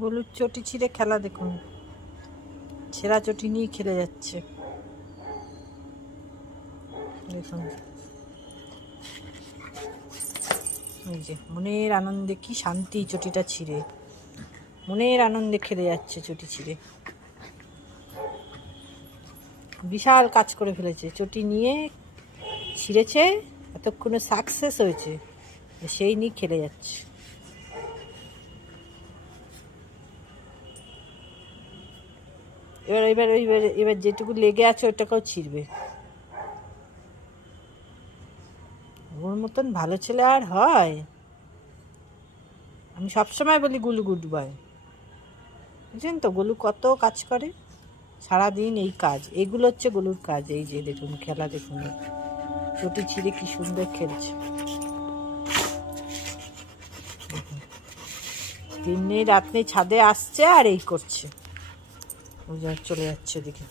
গলুর চটি ছিঁড়ে খেলা দেখুন, ছেঁড়া চটি নিয়ে খেলে যাচ্ছে দেখুন। এই যে মনের আনন্দে কি শান্তি, চটিটা ছিঁড়ে মনের আনন্দে খেলে যাচ্ছে চটি ছিঁড়ে। বিশাল কাজ করে ফেলেছে, চটি নিয়ে ছিঁড়েছে, এতক্ষণে সাকসেস হয়েছে, সেই নিয়ে খেলে যাচ্ছে। এবার এবার এবার এবার যেটুকু লেগে আছে ওটাকেও ছিঁড়বে। ওর মতন ভালো ছেলে আর হয়? আমি সবসময় বলি গুলু গুড বয়, বুঝলেন তো? গোলু কত কাজ করে সারাদিন, এই কাজ, এগুলো হচ্ছে গোলুর কাজ। এই যে দেখুন খেলা দেখুন, চটি ছিঁড়ে কি সুন্দর খেলছে। দিন নেই রাত নেই ছাদে আসছে আর এই করছে, চলে যাচ্ছে ওদিকে।